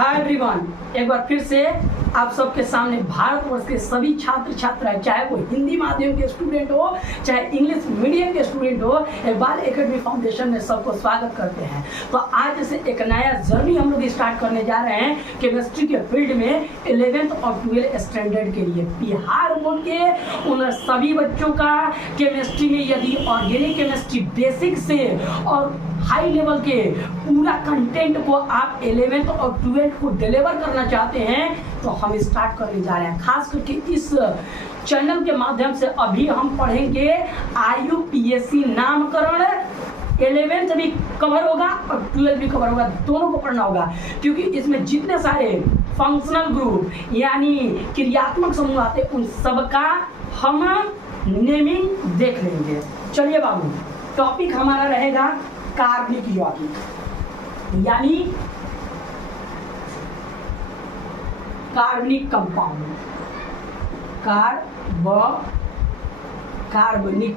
Hi everyone, एक बार फिर से आप सबके सामने भारतवर्ष के सभी छात्र छात्राएं, चाहे वो हिंदी माध्यम के स्टूडेंट हो चाहे इंग्लिश मीडियम के स्टूडेंट हो, इकबाल एकेडमी फाउंडेशन में सबको स्वागत करते हैं। तो आज से एक नया जर्नी हम लोग स्टार्ट करने जा रहे हैं केमिस्ट्री के फील्ड में 11th और 12th स्टैंडर्ड के लिए। बिहार बोर्ड के उन सभी बच्चों का केमिस्ट्री में यदि ऑर्गेनिक केमिस्ट्री बेसिक से और हाई लेवल के पूरा कंटेंट को आप 11th और 12th को डिलीवर करना चाहते हैं तो हम स्टार्ट करने जा रहे हैं। खास करके इस चैनल के माध्यम से अभी हम पढ़ेंगे IUPAC नामकरण। 11th भी कवर होगा और 12th भी कवर होगा, दोनों को पढ़ना होगा, क्योंकि इसमें जितने सारे फंक्शनल ग्रुप यानी क्रियात्मक समूह आते हैं उन सबका हम नेमिंग देख लेंगे। चलिए बाबू, टॉपिक हमारा रहेगा कार्बनिक यौगिक यानी कार्बनिक कंपाउंड। कार्बनिक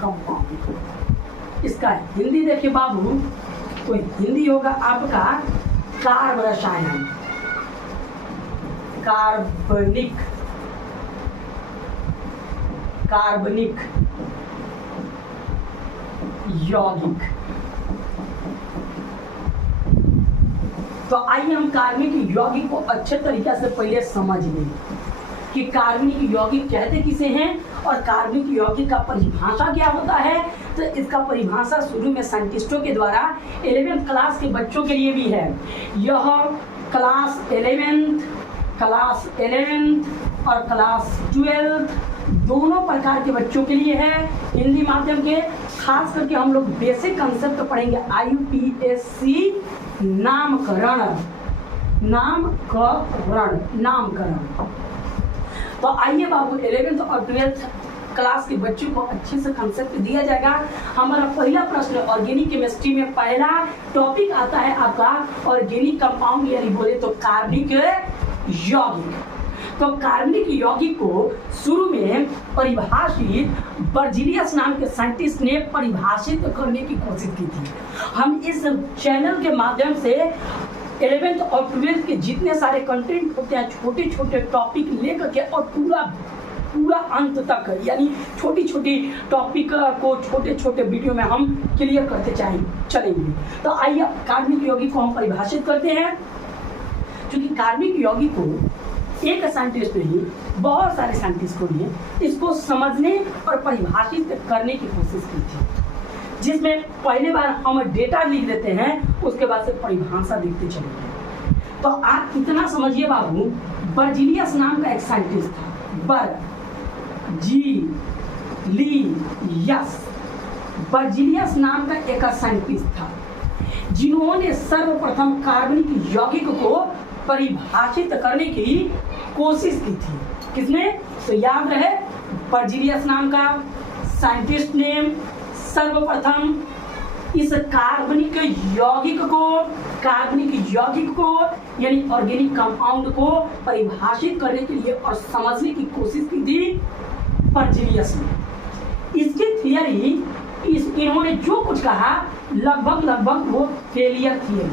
कंपाउंड इसका हिंदी देखिए बाबू, तो हिंदी होगा आपका कार्ब रसायन, कार्बनिक यौगिक। तो आइए हम कार्बनिक यौगिक को अच्छे तरीके से पहले समझ लें कि कार्बनिक यौगिक कहते किसे हैं और कार्बनिक यौगिक का परिभाषा क्या होता है। तो इसका परिभाषा शुरू में साइंटिस्टों के द्वारा 11th क्लास के बच्चों के लिए भी है। यह क्लास 11th और क्लास 12th दोनों प्रकार के बच्चों के लिए है। हिंदी माध्यम के खास करके हम लोग बेसिक कंसेप्ट पढ़ेंगे IUPAC नामकरण। तो आइए बाबू, 11th और 12th क्लास के बच्चों को अच्छे से कंसेप्ट दिया जाएगा। हमारा पहला प्रश्न ऑर्गेनिक केमिस्ट्री में पहला टॉपिक आता है आपका ऑर्गेनिक कंपाउंड यानी बोले तो कार्बनिक यौगिक। तो कार्बनिक यौगिक को शुरू में परिभाषित बर्जीलियस नाम के साइंटिस्ट ने परिभाषित करने की कोशिश की थी। हम इस चैनल के माध्यम से 11th और 12th के जितने सारे कंटेंट होते हैं छोटे छोटे टॉपिक लेकर के और पूरा अंत तक यानी छोटी छोटी टॉपिक को छोटे छोटे वीडियो में हम क्लियर करते चलेंगे। तो आइए कार्बनिक यौगिक को हम परिभाषित करते हैं। क्योंकि कार्बनिक यौगिक को एक साइंटिस्ट नहीं बहुत सारे साइंटिस्टों ने इसको समझने और परिभाषित करने की कोशिश की थी, जिसमें पहले बार हम डेटा लिख देते हैं उसके बाद से परिभाषा लिखते चलेंगे। तो आप इतना समझिए बाबू, बर्जीलियस नाम का एक साइंटिस्ट था, बर्जीलियस नाम का एक साइंटिस्ट था जिन्होंने सर्वप्रथम कार्बनिक यौगिक को परिभाषित करने की कोशिश की थी। किसने? तो याद रहे, बर्जीलियस नाम का साइंटिस्ट ने सर्वप्रथम इस कार्बनिक यौगिक को यानी ऑर्गेनिक कंपाउंड को परिभाषित करने के लिए और समझने की कोशिश की थी बर्जीलियस ने। इसकी थियरी इन्होंने जो कुछ कहा लगभग वो फेलियर थियरी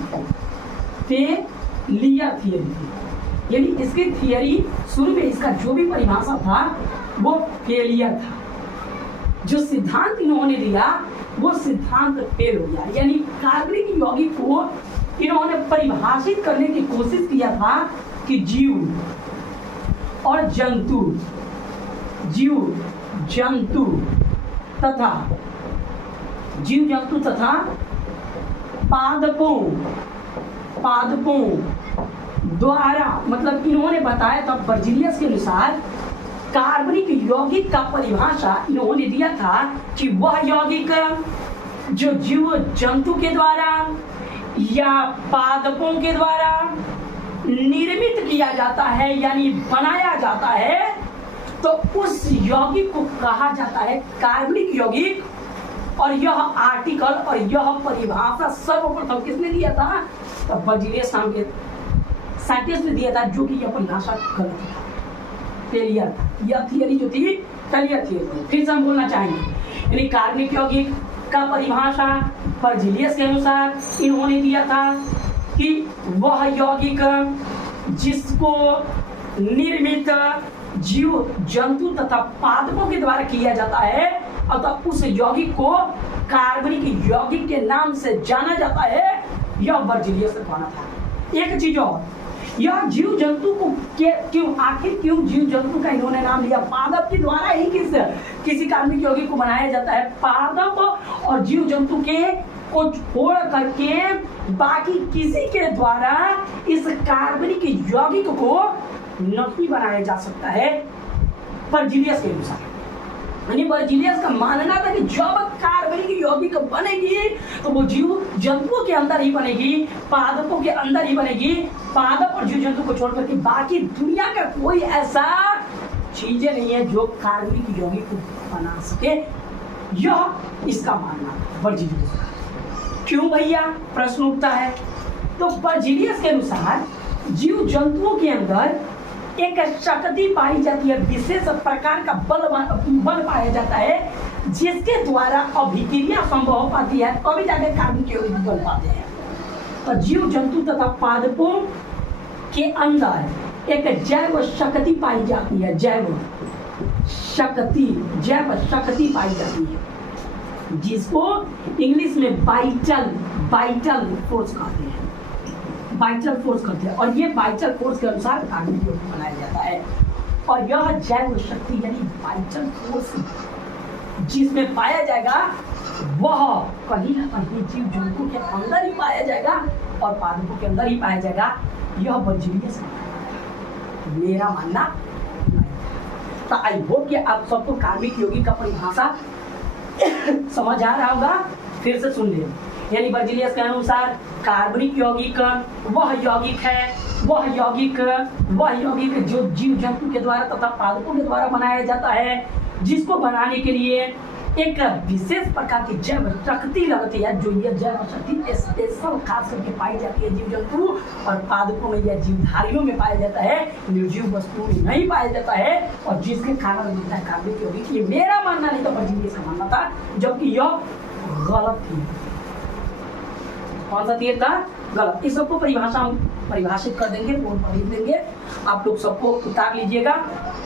थी। यानी इसकी थियरी शुरू में इसका जो भी परिभाषा था वो फेलियर था। जो सिद्धांत इन्होंने दिया वो सिद्धांत फेल हो गया। यानी कार्बनिक यौगिक को इन्होंने परिभाषित करने की कोशिश किया था कि जीव जंतु तथा पादपों द्वारा, मतलब इन्होंने बताया था बर्जीलियस के अनुसार कार्बनिक यौगिक का परिभाषा इन्होंने दिया था कि वह यौगिक जो जीव जंतु के द्वारा या पादपों के द्वारा निर्मित किया जाता है यानी बनाया जाता है तो उस यौगिक को कहा जाता है कार्बनिक यौगिक। और यह आर्टिकल और यह परिभाषा सर्वप्रथम किसने दिया था? तो बर्जीलियस नाम के साइंटिस्ट ने दिया था, जो कि यह परिभाषा गलत था, फेलियर था। यह थियरी जो थी फेलियर थियरी। फिर से हम बोलना चाहेंगे, यानी कार्बनिक यौगिक का परिभाषा बर्जीलियस के अनुसार इन्होंने दिया था कि वह यौगिक जिसको निर्मित जीव जंतु तथा पादपों के द्वारा किया जाता है अतः उस यौगिक को कार्बनिक यौगिक के नाम से जाना जाता है, यह बर्जीलियस ने माना था। एक चीज और, यह जीव जंतु को क्यों जीव जंतु का इन्होंने नाम लिया? पादप के द्वारा ही किसी कार्बनिक यौगिक को बनाया जाता है। पादप और जीव जंतु के को छोड़ करके बाकी किसी के द्वारा इस कार्बनिक यौगिक को नहीं बनाया जा सकता है बर्जीलियस के अनुसार। यानी बर्जीलियस का मानना था कि जब कार्बनिक यौगिक बनेगी तो वो जीव जंतुओं के अंदर ही बनेगी, पादपों के अंदर ही बनेगी। पादप और जीव जंतु को छोड़ करके बाकी दुनिया का कोई ऐसा चीजें नहीं है जो कार्बनिक यौगिक को बना सके। यह इसका मानना बर्जीलियस का। क्यों भैया, प्रश्न उठता है। तो बर्जीलियस के अनुसार जीव जंतुओं के अंदर एक शक्ति पाई जाती है, विशेष प्रकार का बल पाया जाता है जिसके द्वारा अभिक्रिया संभव हो पाती है, तभी जाके कार्बनिक यौगिक बन पाते हैं। तो जीव जंतु तथा पादपों के अंदर एक जैव शक्ति पाई जाती है, जैव शक्ति पाई जाती है जिसको इंग्लिश में वाइटल फोर्स कहते हैं। वाइटल फोर्स करते हैं और ये वाइटल फोर्स के अनुसार कार्बनिक यौगिक बनाया जाता है। और यह जैव शक्ति यानी वाइटल फोर्स जिसमें पाया जाएगा वह कहीं ना कहीं जीव जंतु के अंदर ही पाया जाएगा और पादपों के अंदर ही पाया जाएगा। यह बर्जीलियस है, मेरा मानना नहीं। तो आई होप कि आप सबको कार्बनिक यौगिक का परिभाषा समझ आ रहा होगा। फिर से सुन ले। यानी बर्जीलियस के अनुसार कार्बनिक यौगिक वह यौगिक जो जीव जंतु के द्वारा तथा पादपों के द्वारा बनाया जाता है, जिसको बनाने के लिए एक विशेष प्रकार की जैव शक्ति लगती है, जो यह जैव शक्ति स्पेशल खास करके पाई जाती है जीव जंतु और पादपों में या जीवधारियों में पाया जाता है, निर्जीव वस्तुओं में नहीं पाया जाता है और जिसके कारण मिलता है कार्बनिक यौगिक। ये मेरा मानना नहीं था, बर्जीलियस का मानना था, जबकि यह गलत थी। कौन सा थियर था? गलत। इस सबको परिभाषित कर देंगे, बोर्ड पर लिख देंगे, आप लोग सबको उतार लीजिएगा।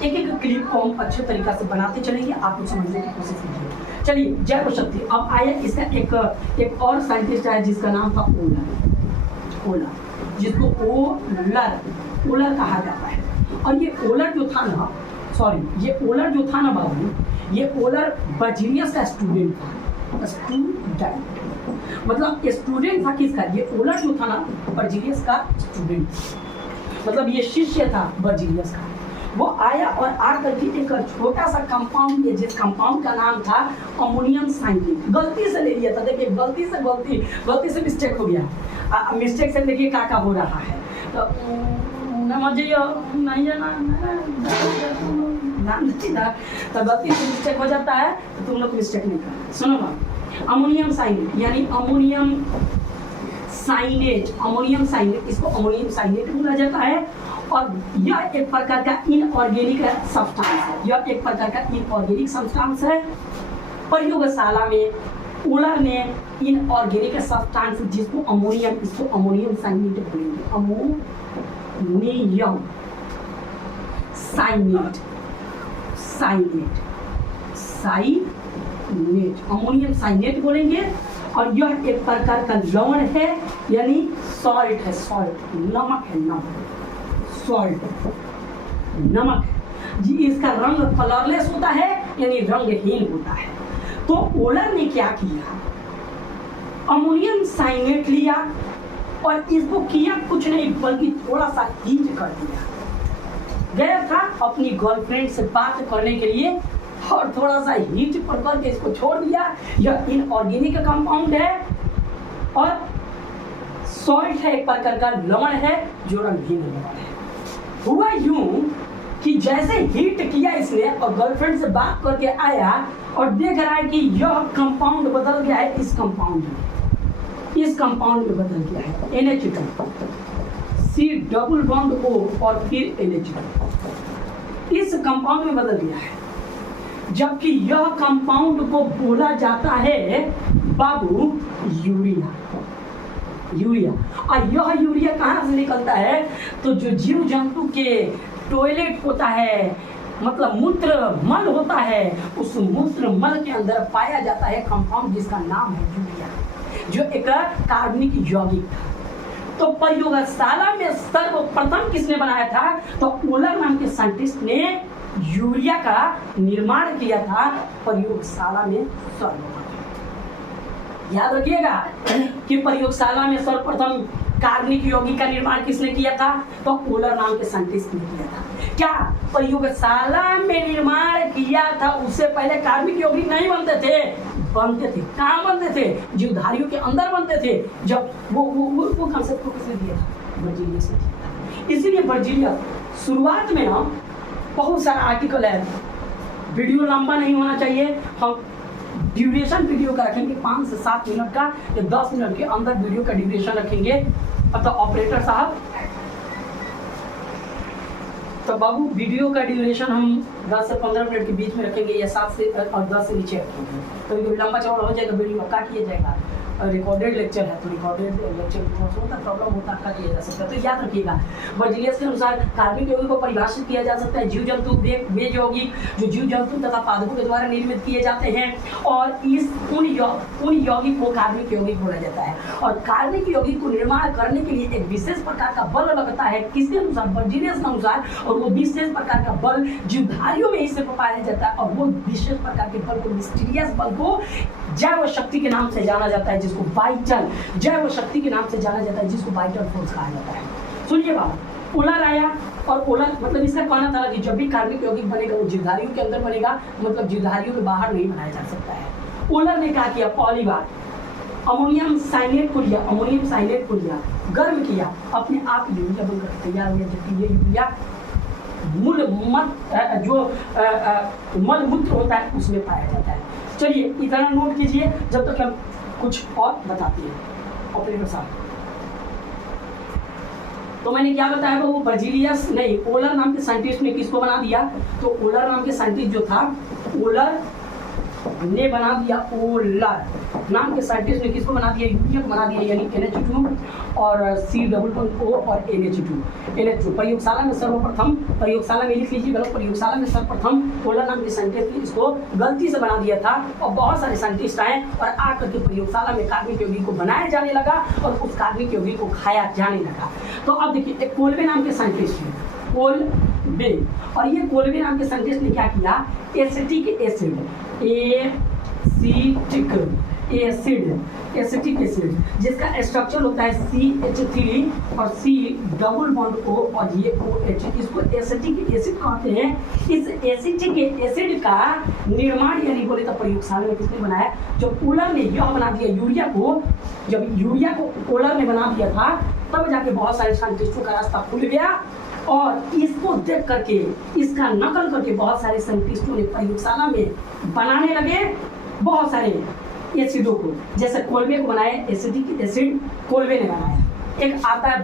एक एक क्लिप को हम अच्छे तरीका से बनाते चलेंगे, आप लोग समझने की कोशिश कीजिए। चलिए, जैव शक्ति। अब आया इसका एक और साइंटिस्ट है जिसका नाम था ओलर, जिसको ओलर कहा जाता है। और ये ओलर जो था ना बाबू, ये ओलर बर्जीलियस का स्टूडेंट था। मतलब स्टूडेंट था किसका? ये ओलर जो था ना बर्जीलियस का स्टूडेंट, मतलब ये शिष्य था बर्जीलियस का। वो आया और आकर के एक छोटा सा कंपाउंड, जिस कंपाउंड का नाम था अमोनियम साइनेट, गलती से ले लिया था। देखिए गलती से मिस्टेक हो गया। मिस्टेक से देखिए क्या हो रहा है। तो नहीं जाना तो गलती से मिस्टेक हो जाता है, तो तुम लोग मिस्टेक नहीं करना। सुनो ना, अमोनियम साइनेट यानी अमोनियम साइनेट, इसको अमोनियम साइनेट बोला जाता है। और यह एक प्रकार का इनऑर्गेनिक सब्सटेंस है। प्रयोगशाला में ओलर ने इनऑर्गेनिक सब्सटेंस जिसको अमोनियम साइनेट बोलेंगे, अमोनियम साइनेट बोलेंगे। और यह एक प्रकार का लवण है, यानी सॉल्ट है, नमक है जी। इसका रंग कलरलेस होता है, यानी रंगहीन होता है। तो ओलर ने क्या किया, अमोनियम साइनेट लिया और इसको किया कुछ नहीं बल्कि थोड़ा सा हीट कर दिया। गया था अपनी गर्लफ्रेंड से बात करने के लिए और थोड़ा सा हीट पर करके इसको छोड़ दिया। यह इनऑर्गेनिक कंपाउंड है और सॉल्ट है, एक प्रकार का लवण है जो रंगहीन लवण है। हुआ यूं कि जैसे हीट किया इसने और गर्लफ्रेंड से बात करके आया और देख रहा है कि यह कंपाउंड बदल गया है, इस कंपाउंड में बदल गया है NH2, C double bond O और फिर NH2, इस कंपाउंड में बदल गया है। जबकि यह कंपाउंड को बोला जाता है बाबू यूरिया। यूरिया, और यह यूरिया कहाँ से निकलता है? तो जो जीव जंतु के टॉयलेट होता है, मतलब मूत्र मल होता है, उस मूत्र मल के अंदर पाया जाता है कंपाउंड जिसका नाम है यूरिया, जो एक कार्बनिक यौगिक था। तो प्रयोगशाला में सर्वप्रथम किसने बनाया था? तो ओलर नाम के साइंटिस्ट ने यूरिया का निर्माण किया था प्रयोगशाला में सर्वप्रथम। याद रखिएगा कि प्रयोगशाला में सर्वप्रथम कार्बनिक यौगिक का निर्माण किसने किया था? तो ओलर नाम के साइंटिस्ट ने किया था। क्या प्रयोगशाला में निर्माण किया था? उससे पहले कार्बनिक यौगिक नहीं बनते थे? बनते थे। कहाँ बनते थे? जीवधारियों के अंदर बनते थे। जब वो कंसेप्ट को किसने दिया था? बर्जीलियस ने दिया था। इसीलिए बर्जीलियस शुरुआत में ना बहुत सारा आर्टिकल है, वीडियो लंबा नहीं होना चाहिए, हम ड्यूरेशन वीडियो का रखेंगे 5 से 7 मिनट का या 10 मिनट के अंदर वीडियो का ड्यूरेशन रखेंगे। अब तो ऑपरेटर साहब, तो बाबू वीडियो का ड्यूरेशन हम 10 से 15 मिनट के बीच में रखेंगे या 7 से और 10 से नीचे रखेंगे। तो लंबा चौड़ा हो जाएगा वीडियो, काट किया जाएगा। रिकॉर्डेड लेक्चर है तो रिकॉर्डेड लेक्चर होता प्रॉब्लम होता का किया जा सकता है। तो याद रखिएगा बर्जीलियस के अनुसार कार्बनिक यौगिक को परिभाषित किया जा सकता है जीव जंतु वे यौगिक जो जीव जंतु तथा पादपों के द्वारा निर्मित किए जाते हैं, और उन यौगिक को कार्बनिक यौगिक बोला जाता है। और कार्बनिक यौगिक को निर्माण करने के लिए एक विशेष प्रकार का बल लगता है, किसके अनुसार? बर्जीलियस के अनुसार। और वो विशेष प्रकार का बल जीवधारियों में ही से पाया जाता है, और वो विशेष प्रकार के बल को, मिस्टीरियस बल को जैव शक्ति के नाम से जाना जाता है, जिसको वाइटल जैव शक्ति के नाम से जाना जाता है, जिसको वाइटल फोर्स कहा जाता है। सुनिए बात, ओलर आया, और ओलर मतलब इसका कहना था कि जब भी कार्बनिक यौगिक बनेगा वो जीवधारियों के अंदर बनेगा, मतलब जीवधारियों के बाहर नहीं बनाया जा सकता है। ओलर ने क्या किया? पहली बार अमोनियम साइनेट को लिया, गर्म किया, अपने आप यूरिया बनकर तैयार हो गया। जबकि ये यूरिया मल मूत्र होता है उसमें पाया जाता है। चलिए इतना नोट कीजिए जब तक हम कुछ और बताते हैं ऑपरेटर साहब। तो मैंने क्या बताया वो बर्जीलियस नहीं, ओलर नाम के साइंटिस्ट ने किसको बना दिया? तो ओलर नाम के साइंटिस्ट जो था, ओलर ने बना दिया, ओलर नाम के साइंटिस्ट ने किसको बना दिया? यूरिया को बना दिया, यानी NH2 और C++O और NH2 प्रयोगशाला में सर्वप्रथम, प्रयोगशाला में लिख लीजिए गलत, प्रयोगशाला में सर्वप्रथम ओलर नाम के साइंटिस्ट ने इसको गलती से बना दिया था। और बहुत सारे साइंटिस्ट आए और आकर के प्रयोगशाला में कार्बनिक यौगिक को बनाया जाने लगा और उस कार्बनिक यौगिक को खाया जाने लगा। तो अब देखिए एक कोल्बे नाम के साइंटिस्ट है, कोल्बे, और ये कोल्बे नाम के साइंटिस्ट ने क्या किया? एसिटिक एसिड जिसका स्ट्रक्चर होता है CH3 और C डबल बॉन्ड O और ये OH, इसको एसिटिक एसिड कहते हैं। इस एसिटिक एसिड का निर्माण यानी बोले तो प्रयोगशाला में किसने बनाया? जब ओलर ने यह बना दिया यूरिया को, जब यूरिया को ओलर ने बना दिया था तब जाके बहुत सारे साइंटिस्टों का रास्ता खुल गया, और इसको देख करके, इसका नकल करके बहुत सारे साइंटिस्टों ने प्रयोगशाला में बनाने लगे बहुत सारे एसिडों को। जैसे कोल्बे को बनाया एसिडिक एसिड, कोल्बे ने बनाया। एक आता है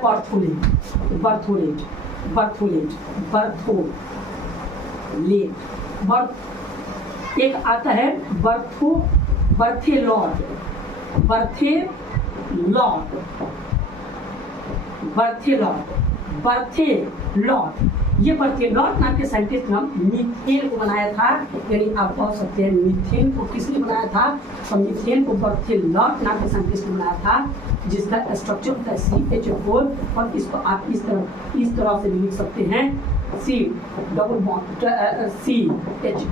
एक आता है बर्थेलॉट। ये बर्थेलॉट नाम के साइंटिस्ट ने मीथेन को बनाया था, यानी आप कह सकते हैं मीथेन को किसने बनाया था? तो मीथेन को बर्थेलॉट नाम के साइंटिस्ट ने बनाया था, जिसका स्ट्रक्चर होता है CH4, और इसको आप इस तरह से भी लिख सकते हैं C डबल बॉन्ड CH,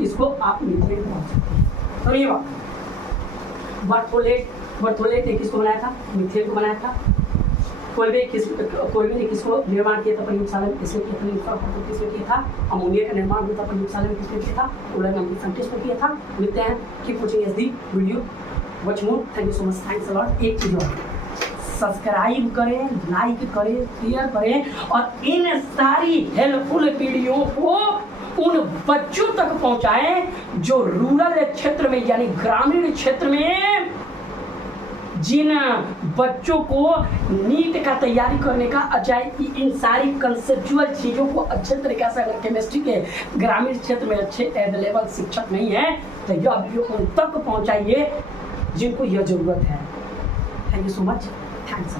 इसको आप मीथेन कह सकते हैं। तो ये बर्थोलेट ने किसको बनाया था? मीथेन को बनाया था। कोल्बे ने किसको निर्माण किया था प्रयोगशाला में? किसने किया था? अमोनिया का निर्माण हुआ था प्रयोगशाला में, किसने किया था? ओलर नाम के साइंटिस्ट ने किया था। मिलते हैं, keep watching S the video, watch more, thank you so much, thanks a lot. एक चीज और, सब्सक्राइब करें, लाइक करें, शेयर करें, और इन सारी हेल्पफुल वीडियो को उन बच्चों तक पहुंचाएं जो रूरल क्षेत्र में यानी ग्रामीण क्षेत्र में जिन बच्चों को नीट का तैयारी करने का चाहे इन सारी कंसेप्चुअल चीज़ों को अच्छे तरीके से अगर केमिस्ट्री के ग्रामीण क्षेत्र में अच्छे अवेलेबल शिक्षक नहीं है तो यह वीडियो उन तक पहुंचाइए जिनको यह जरूरत है। Thank you so much. Thanks.